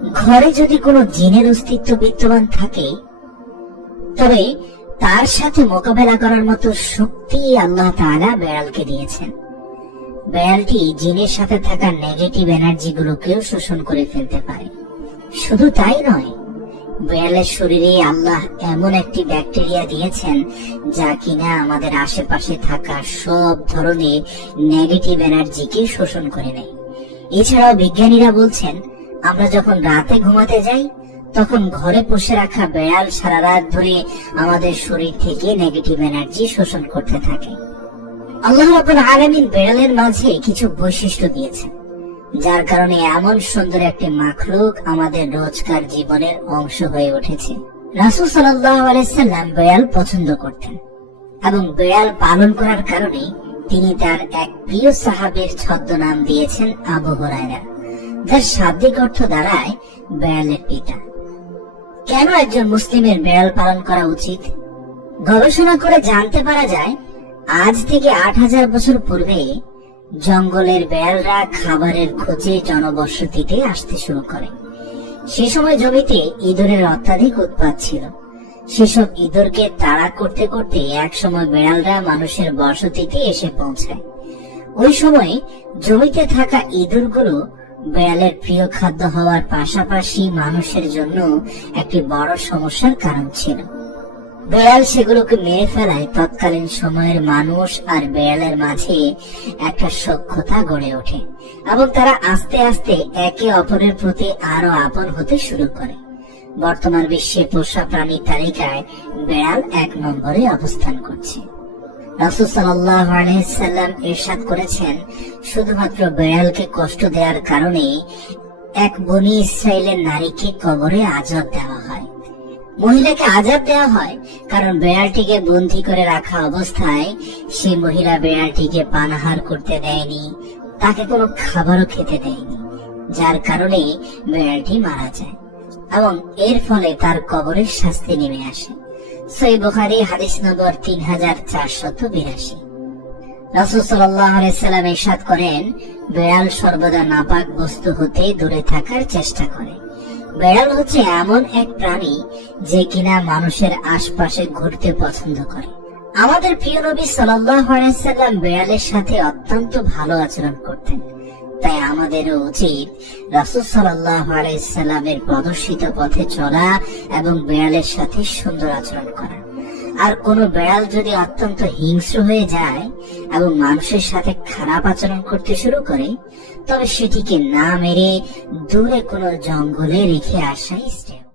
ঘরে যদি কোনো জিনের অস্তিত্ব বিদ্যমান থাকে, তবে তার সাথে মোকাবেলা করার মতো শক্তি আল্লাহ তাআলা বেড়ালকে দিয়েছেন। বেড়ালটি জিনের সাথে থাকা নেগেটিভ এনার্জি গুলোকেও শোষণ করে ফেলতে পারে। শুধু তাই নয়, বেড়ালের শরীরে আল্লাহ এমন একটি ব্যাকটেরিয়া দিয়েছেন, যা কিনা আমাদের আশেপাশে থাকা সব ধরনের নেগেটিভ এনার্জিকে শোষণ করে নেয়। এছাড়াও বিজ্ঞানীরা বলছেন আমরা যখন রাতে ঘুমাতে যাই, তখন ঘরে বসে রাখা বেড়াল সারা রাত ধরে আমাদের শরীর থেকে নেগেটিভ এনার্জি শোষণ করতে থাকে। আল্লাহ রাব্বুল আলামিন বেড়ালের মাঝে কিছু বৈশিষ্ট্য দিয়েছেন, যার কারণে এমন সুন্দর একটি মাখলুক আমাদের রোজকার জীবনের অংশ হয়ে উঠেছে। রাসূল সাল্লাল্লাহু আলাইহি সাল্লাম বেড়াল পছন্দ করতেন এবং বেড়াল পালন করার কারণে তিনি তার এক প্রিয় সাহাবের ছদ্মনাম দিয়েছেন আবু হুরায়রা। যার শাব্দিক অর্থ দাঁড়ায় বেড়ালের পিতা। কেন একজন মুসলিমের বেড়াল পালন করা উচিত? গবেষণা করে জানতে পারা যায়, আজ থেকে আট হাজার বছর পূর্বে জঙ্গলের বেড়ালরা খাবারের খোঁজে জনবসতিতে আসতে শুরু করে। সে সময় জমিতে ইঁদুরের অত্যাধিক উৎপাত ছিল। সেসব ইঁদুরকে তাড়া করতে করতে এক সময় বেড়ালরা মানুষের বসতিতে এসে পৌঁছায়। ওই সময় জমিতে থাকা ইঁদুরগুলো বেড়ালের প্রিয় খাদ্য হওয়ার পাশাপাশি মানুষের জন্য একটি বড় সমস্যার কারণ ছিল। বেড়াল সেগুলোকে মেরে ফেলায় তৎকালীন সময়ের মানুষ আর বেড়ালের মাঝে একটা সখ্যতা গড়ে ওঠে এবং তারা আস্তে আস্তে একে অপরের প্রতি আরও আপন হতে শুরু করে। বর্তমান বিশ্বে পোষা প্রাণীর তালিকায় বেড়াল এক নম্বরে অবস্থান করছে। রাসূল ইরশাদ করেছেন, শুধুমাত্র বেড়ালকে কষ্ট দেওয়ার কারণে এক বনি ইসরায়েলের নারীকে কবরে দেওয়া হয়। মহিলাকে দেওয়া হয় কারণ বেড়ালটিকে বন্দি করে রাখা অবস্থায় সে মহিলা বেড়ালটিকে পানাহার করতে দেয়নি, তাকে কোনো খাবারও খেতে দেয়নি, যার কারণে বেড়ালটি মারা যায় এবং এর ফলে তার কবরের শাস্তি নেমে আসে। হাদিস নম্বর তিন হাজার বিরাশি। রাসুল সাল্লাম ইরশাদ করেন, বেড়াল সর্বদা নাপাক বস্তু হতে দূরে থাকার চেষ্টা করে। বেড়াল হচ্ছে এমন এক প্রাণী যে কিনা মানুষের আশপাশে ঘুরতে পছন্দ করে। আমাদের প্রিয় নবী সাল্লাম বেড়ালের সাথে অত্যন্ত ভালো আচরণ করতেন। তাই আমাদেরও উচিত রাসুল সাল্লামের প্রদর্শিত পথে চলা এবং বেড়ালের সাথে সুন্দর আচরণ করা। আর কোনো বিড়াল যদি অত্যন্ত হিংস্র হয়ে যায় এবং মানুষের সাথে খারাপ আচরণ করতে শুরু করে, তবে সেটিকে না মেরে দূরে কোনো জঙ্গলে রেখে আসাই শ্রেয়।